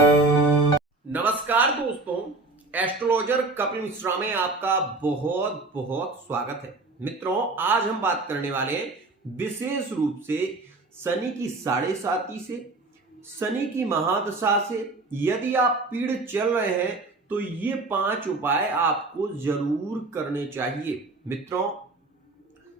नमस्कार दोस्तों, एस्ट्रोलॉजर कपिल मिश्रा में आपका बहुत बहुत स्वागत है। मित्रों, आज हम बात करने वाले हैं विशेष रूप से शनि की साढ़े साती से, शनि की महादशा से यदि आप पीड़ित चल रहे हैं तो ये 5 उपाय आपको जरूर करने चाहिए। मित्रों,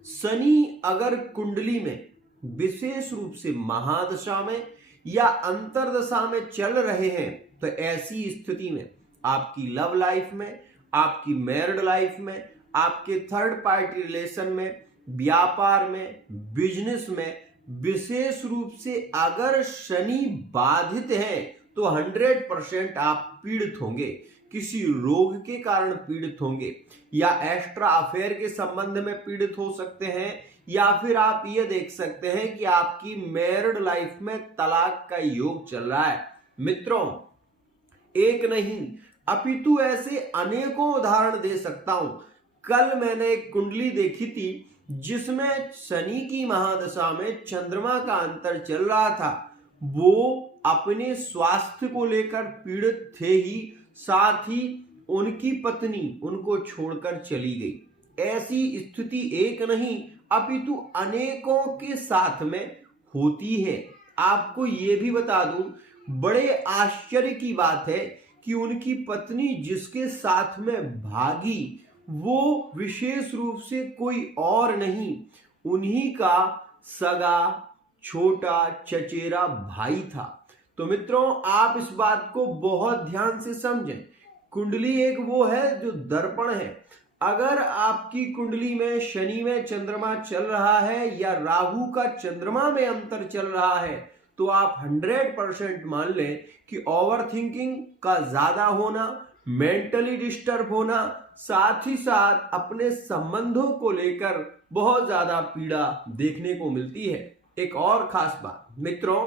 शनि अगर कुंडली में विशेष रूप से महादशा में या अंतरदशा में चल रहे हैं तो ऐसी स्थिति में आपकी लव लाइफ में, आपकी मैरिड लाइफ में, आपके थर्ड पार्टी रिलेशन में, व्यापार में, बिजनेस में विशेष रूप से अगर शनि बाधित है तो 100% आप पीड़ित होंगे। किसी रोग के कारण पीड़ित होंगे या एक्स्ट्रा अफेयर के संबंध में पीड़ित हो सकते हैं, या फिर आप ये देख सकते हैं कि आपकी मैरिड लाइफ में तलाक का योग चल रहा है। मित्रों, एक नहीं अपितु ऐसे अनेकों उदाहरण दे सकता हूं। कल मैंने एक कुंडली देखी थी जिसमें शनि की महादशा में चंद्रमा का अंतर चल रहा था। वो अपने स्वास्थ्य को लेकर पीड़ित थे ही, साथ ही उनकी पत्नी उनको छोड़कर चली गई। ऐसी स्थिति एक नहीं अपितु अनेकों के साथ में होती है। आपको ये भी बता दूं, बड़े आश्चर्य की बात है कि उनकी पत्नी जिसके साथ में भागी वो विशेष रूप से कोई और नहीं, उन्हीं का सगा छोटा चचेरा भाई था। तो मित्रों, आप इस बात को बहुत ध्यान से समझें। कुंडली एक वो है जो दर्पण है। अगर आपकी कुंडली में शनि में चंद्रमा चल रहा है या राहु का चंद्रमा में अंतर चल रहा है तो आप 100% मान लें कि ओवर थिंकिंग का ज्यादा होना, मेंटली डिस्टर्ब होना, साथ ही साथ अपने संबंधों को लेकर बहुत ज्यादा पीड़ा देखने को मिलती है। एक और खास बात मित्रों,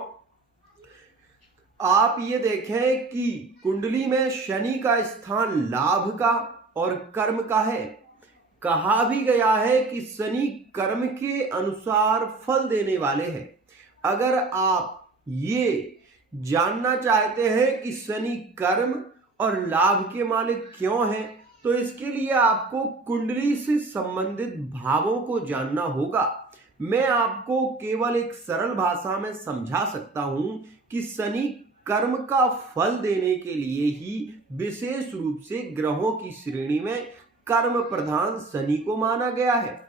आप ये देखें कि कुंडली में शनि का स्थान लाभ का और कर्म का है। कहा भी गया है कि शनि कर्म के अनुसार फल देने वाले हैं। अगर आप ये जानना चाहते हैं कि शनि कर्म और लाभ के मालिक क्यों हैं, तो इसके लिए आपको कुंडली से संबंधित भावों को जानना होगा। मैं आपको केवल एक सरल भाषा में समझा सकता हूं कि शनि कर्म का फल देने के लिए ही विशेष रूप से ग्रहों की श्रेणी में कर्म प्रधान शनि को माना गया है।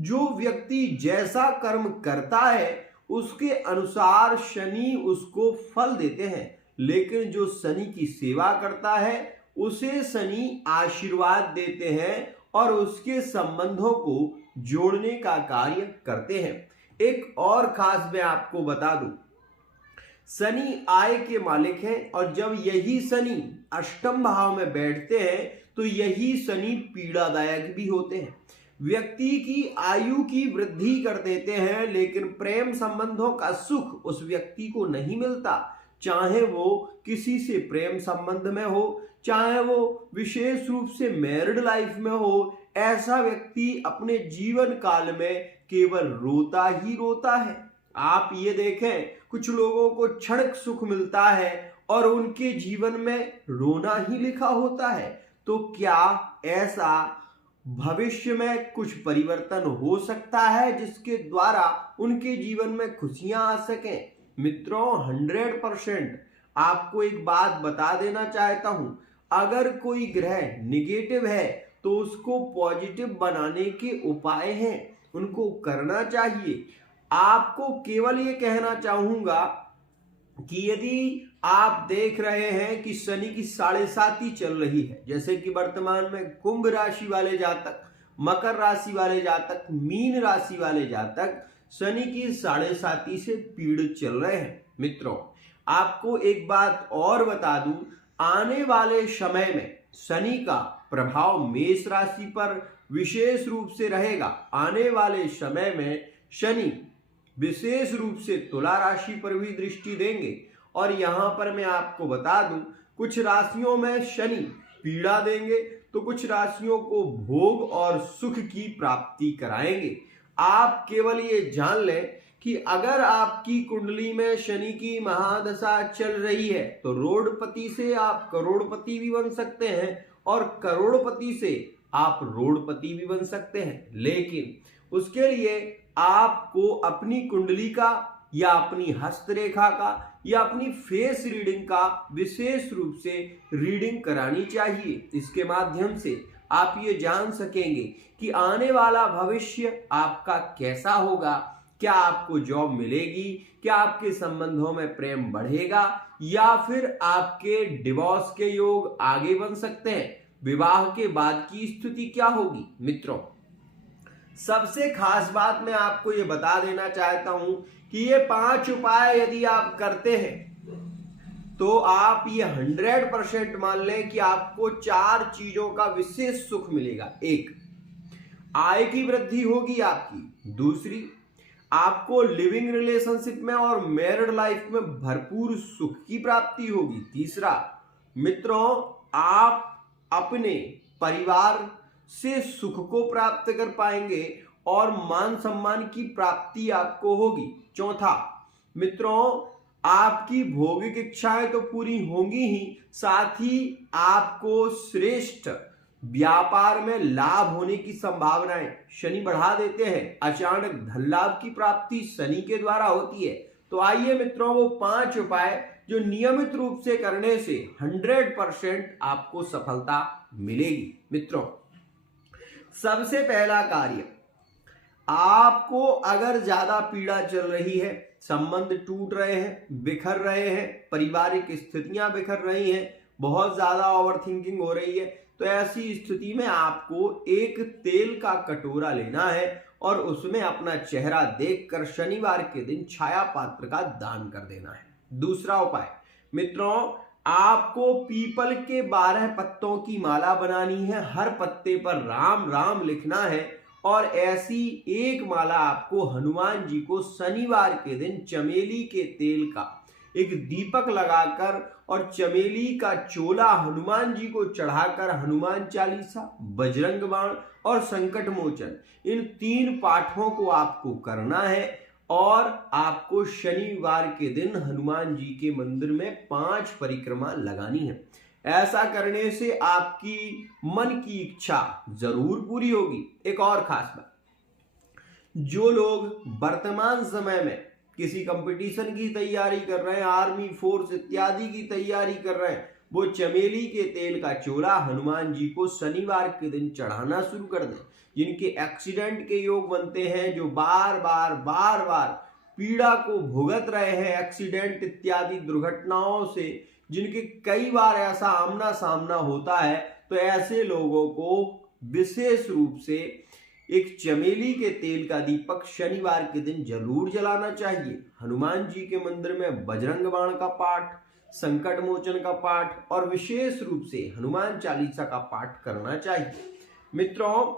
जो व्यक्ति जैसा कर्म करता है उसके अनुसार शनि उसको फल देते हैं, लेकिन जो शनि की सेवा करता है उसे शनि आशीर्वाद देते हैं और उसके संबंधों को जोड़ने का कार्य करते हैं। एक और खास मैं आपको बता दूं, शनि आय के मालिक हैं और जब यही शनि अष्टम भाव में बैठते हैं तो यही शनि पीड़ादायक भी होते हैं। व्यक्ति की आयु की वृद्धि कर देते हैं, लेकिन प्रेम संबंधों का सुख उस व्यक्ति को नहीं मिलता। चाहे वो किसी से प्रेम संबंध में हो, चाहे वो विशेष रूप से मैरिड लाइफ में हो, ऐसा व्यक्ति अपने जीवन काल में केवल रोता ही रोता है। आप ये देखें, कुछ लोगों को क्षणिक सुख मिलता है और उनके जीवन में रोना ही लिखा होता है। तो क्या ऐसा भविष्य में कुछ परिवर्तन हो सकता है जिसके द्वारा उनके जीवन में खुशियां आ सकें? मित्रों, 100% आपको एक बात बता देना चाहता हूं, अगर कोई ग्रह निगेटिव है तो उसको पॉजिटिव बनाने के उपाय हैं, उनको करना चाहिए। आपको केवल ये कहना चाहूंगा कि यदि आप देख रहे हैं कि शनि की साढ़े साती चल रही है, जैसे कि वर्तमान में कुंभ राशि वाले जातक, मकर राशि वाले जातक, मीन राशि वाले जातक शनि की साढ़े साती से पीड़ित चल रहे हैं। मित्रों, आपको एक बात और बता दूं, आने वाले समय में शनि का प्रभाव मेष राशि पर विशेष रूप से रहेगा। आने वाले समय में शनि विशेष रूप से तुला राशि पर भी दृष्टि देंगे और यहां पर मैं आपको बता दूं, कुछ राशियों में शनि पीड़ा देंगे तो कुछ राशियों को भोग और सुख की प्राप्ति कराएंगे। आप केवल ये जान लें कि अगर आपकी कुंडली में शनि की महादशा चल रही है तो रोडपति से आप करोड़पति भी बन सकते हैं और करोड़पति से आप रोडपति भी बन सकते हैं। लेकिन उसके लिए आपको अपनी कुंडली का या अपनी हस्तरेखा का या अपनी फेस रीडिंग का विशेष रूप से रीडिंग करानी चाहिए। इसके माध्यम से आप ये जान सकेंगे कि आने वाला भविष्य आपका कैसा होगा, क्या आपको जॉब मिलेगी, क्या आपके संबंधों में प्रेम बढ़ेगा या फिर आपके डिवोर्स के योग आगे बन सकते हैं, विवाह के बाद की स्थिति क्या होगी। मित्रों, सबसे खास बात मैं आपको ये बता देना चाहता हूं कि ये 5 उपाय यदि आप करते हैं तो आप ये 100% मान लें कि आपको 4 चीजों का विशेष सुख मिलेगा। 1, आय की वृद्धि होगी आपकी। दूसरी, आपको लिविंग रिलेशनशिप में और मैरिड लाइफ में भरपूर सुख की प्राप्ति होगी। तीसरा, मित्रों, आप अपने परिवार से सुख को प्राप्त कर पाएंगे और मान सम्मान की प्राप्ति आपको होगी। चौथा, मित्रों, आपकी भौतिक इच्छाएं तो पूरी होंगी ही, साथ ही आपको श्रेष्ठ व्यापार में लाभ होने की संभावनाएं शनि बढ़ा देते हैं। अचानक धन लाभ की प्राप्ति शनि के द्वारा होती है। तो आइए मित्रों, वो 5 उपाय जो नियमित रूप से करने से 100% आपको सफलता मिलेगी। मित्रों, सबसे पहला कार्य, आपको अगर ज्यादा पीड़ा चल रही है, संबंध टूट रहे हैं, बिखर रहे हैं, पारिवारिक स्थितियां बिखर रही हैं, बहुत ज्यादा ओवरथिंकिंग हो रही है, तो ऐसी स्थिति में आपको एक तेल का कटोरा लेना है और उसमें अपना चेहरा देखकर शनिवार के दिन छाया पात्र का दान कर देना है। दूसरा उपाय, मित्रों, आपको पीपल के 12 पत्तों की माला बनानी है, हर पत्ते पर राम राम लिखना है और ऐसी एक माला आपको हनुमान जी को शनिवार के दिन चमेली के तेल का एक दीपक लगाकर और चमेली का चोला हनुमान जी को चढ़ाकर हनुमान चालीसा, बजरंग बाण और संकट मोचन, इन 3 पाठों को आपको करना है और आपको शनिवार के दिन हनुमान जी के मंदिर में 5 परिक्रमा लगानी है। ऐसा करने से आपकी मन की इच्छा जरूर पूरी होगी। एक और खास बात, जो लोग वर्तमान समय में किसी कंपटीशन की तैयारी कर रहे हैं, आर्मी फोर्स इत्यादि की तैयारी कर रहे हैं, वो चमेली के तेल का चोला हनुमान जी को शनिवार के दिन चढ़ाना शुरू कर दें। जिनके एक्सीडेंट के योग बनते हैं, जो बार बार पीड़ा को भुगत रहे हैं एक्सीडेंट इत्यादि दुर्घटनाओं से, जिनके कई बार ऐसा आमना सामना होता है, तो ऐसे लोगों को विशेष रूप से एक चमेली के तेल का दीपक शनिवार के दिन जरूर जलाना चाहिए। हनुमान जी के मंदिर में बजरंग बाण का पाठ, संकट मोचन का पाठ और विशेष रूप से हनुमान चालीसा का पाठ करना चाहिए। मित्रों,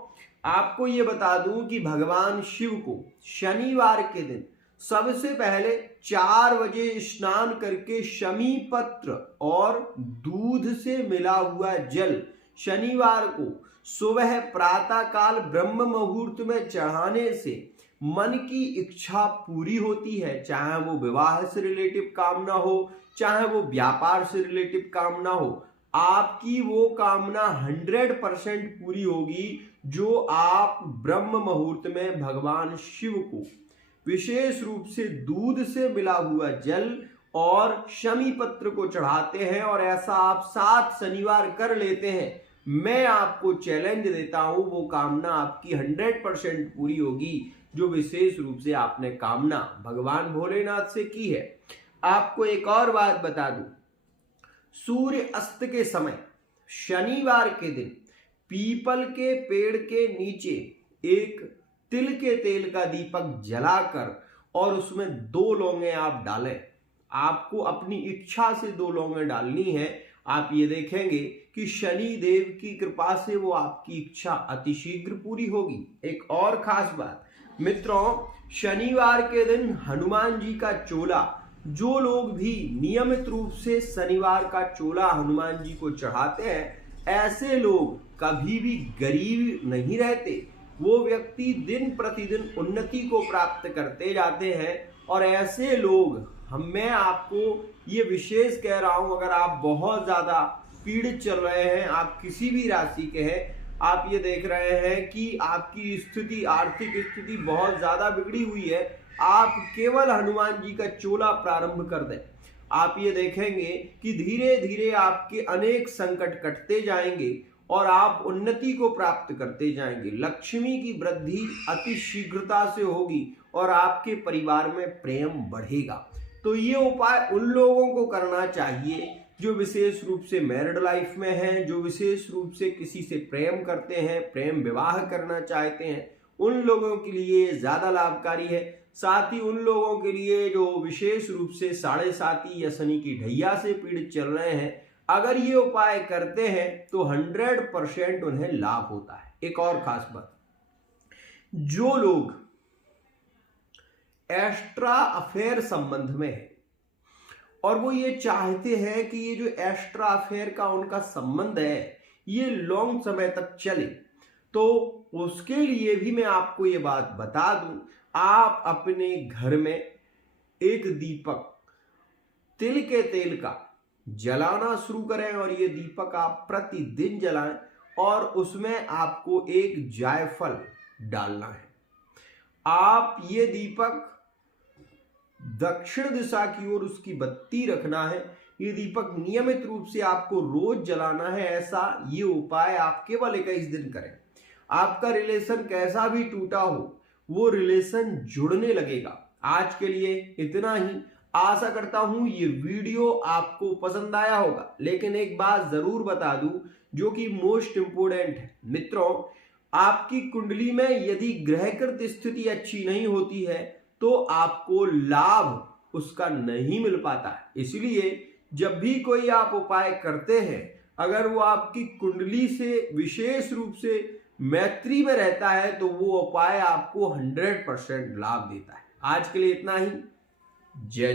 आपको ये बता दूं कि भगवान शिव को शनिवार के दिन सबसे पहले 4 बजे स्नान करके शमी पत्र और दूध से मिला हुआ जल शनिवार को सुबह प्रातः काल ब्रह्म मुहूर्त में चढ़ाने से मन की इच्छा पूरी होती है। चाहे वो विवाह से रिलेटिव कामना हो, चाहे वो व्यापार से रिलेटिव कामना हो, आपकी वो कामना 100% पूरी होगी जो आप ब्रह्म मुहूर्त में भगवान शिव को विशेष रूप से दूध से मिला हुआ जल और शमी पत्र को चढ़ाते हैं और ऐसा आप 7 शनिवार कर लेते हैं। मैं आपको चैलेंज देता हूं, वो कामना आपकी 100% पूरी होगी जो विशेष रूप से आपने कामना भगवान भोलेनाथ से की है। आपको एक और बात बता दूं, सूर्य अस्त के समय शनिवार के दिन पीपल के पेड़ के नीचे एक तिल के तेल का दीपक जलाकर और उसमें 2 लौंगे आप डालें। आपको अपनी इच्छा से 2 लौंगे डालनी है। आप ये देखेंगे कि शनि देव की कृपा से वो आपकी इच्छा अतिशीघ्र पूरी होगी। एक और खास बात मित्रों, शनिवार के दिन हनुमान जी का चोला, जो लोग भी नियमित रूप से शनिवार का चोला हनुमान जी को चढ़ाते हैं, ऐसे लोग कभी भी गरीब नहीं रहते। वो व्यक्ति दिन प्रतिदिन उन्नति को प्राप्त करते जाते हैं। और ऐसे लोग मैं आपको ये विशेष कह रहा हूं, अगर आप बहुत ज्यादा पीड़ित चल रहे हैं, आप किसी भी राशि के हैं, आप ये देख रहे हैं कि आपकी स्थिति, आर्थिक स्थिति बहुत ज्यादा बिगड़ी हुई है, आप केवल हनुमान जी का चोला प्रारंभ कर दें। आप ये देखेंगे कि धीरे धीरे आपके अनेक संकट कटते जाएंगे और आप उन्नति को प्राप्त करते जाएंगे। लक्ष्मी की वृद्धि अति शीघ्रता से होगी और आपके परिवार में प्रेम बढ़ेगा। तो ये उपाय उन लोगों को करना चाहिए जो विशेष रूप से मैरिड लाइफ में हैं, जो विशेष रूप से किसी से प्रेम करते हैं, प्रेम विवाह करना चाहते हैं, उन लोगों के लिए ज्यादा लाभकारी है। साथ ही उन लोगों के लिए जो विशेष रूप से साढ़े साती या शनि की ढैया से पीड़ित चल रहे हैं, अगर ये उपाय करते हैं तो 100% उन्हें लाभ होता है। एक और खास बात, जो लोग एक्स्ट्रा अफेयर संबंध में है और वो ये चाहते हैं कि ये जो एक्स्ट्रा अफेयर का उनका संबंध है ये लॉन्ग समय तक चले, तो उसके लिए भी मैं आपको ये बात बता दूं, आप अपने घर में एक दीपक तिल के तेल का जलाना शुरू करें और ये दीपक आप प्रतिदिन जलाएं और उसमें आपको एक जायफल डालना है। आप ये दीपक दक्षिण दिशा की ओर उसकी बत्ती रखना है। ये दीपक नियमित रूप से आपको रोज जलाना है। ऐसा ये उपाय आप केवल 21 दिन करें। आपका रिलेशन कैसा भी टूटा हो, वो रिलेशन जुड़ने लगेगा। आज के लिए इतना ही। आशा करता हूं ये वीडियो आपको पसंद आया होगा, लेकिन एक बात जरूर बता दूं जो कि मोस्ट इंपोर्टेंट है। मित्रों, आपकी कुंडली में यदि ग्रहकृत स्थिति अच्छी नहीं होती है तो आपको लाभ उसका नहीं मिल पाता है। इसलिए जब भी कोई आप उपाय करते हैं, अगर वो आपकी कुंडली से विशेष रूप से मैत्री में रहता है तो वो उपाय आपको 100% लाभ देता है। आज के लिए इतना ही। जय जय।